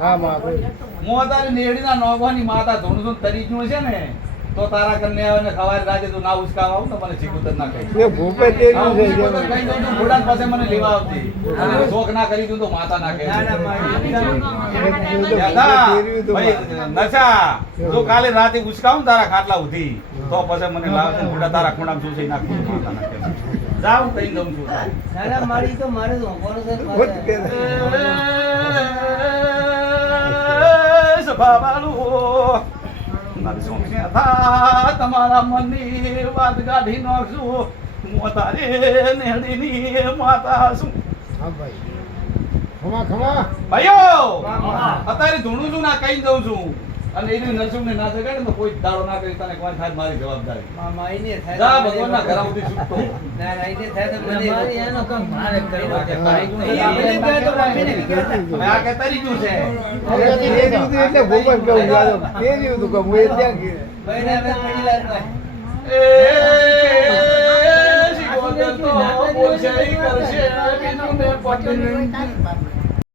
હા તારી માતા તરીજનું છે ને તો તારા કન્ને આવે ને ખવાય રાજે તું ના ઉસકાવ આવું ને મને ચીકુતર ના કહી એ ભૂપે તેર્યું છે કહી દઉં તો ઘોડા પાસે મને લેવા આવતી અને શોખ ના કરી દઉં તો માતા ના કહે નશા. જો કાલે રાતે ઉચકાવું ને તારા ખાટલા ઉધી તો પછી મને લાવશે ને ઘોડા તારા ખૂણામાં શું છે એ નાખું માતા ના કહે જાઉં કહી દઉં છું. મારી તો મારે તો ઊંઘવાનું છે ને હોત તમારા મનની વાત કાઢી નાખશું. હું તારે નેહડીની માતા શું હા ભાઈ. ખમા ખમા. ભાઈઓ અત્યારે ધૂણું છું ના કહી દઉં છું. અને એની નરસિંહ ને ના જગાડે ને તો કોઈ દાડો ના કરી તને કોઈ થાય મારી જવાબદારી. મામા આઈને થાય જા તો ભગવાનના ઘર સુધી છૂટતો ના, ના, થાય તો મને- મારી એનો કામ મારે કરવો. એ તો. આ કે તરી છે. કે હું એ ત્યાં. એ તો કરશે બીજું ને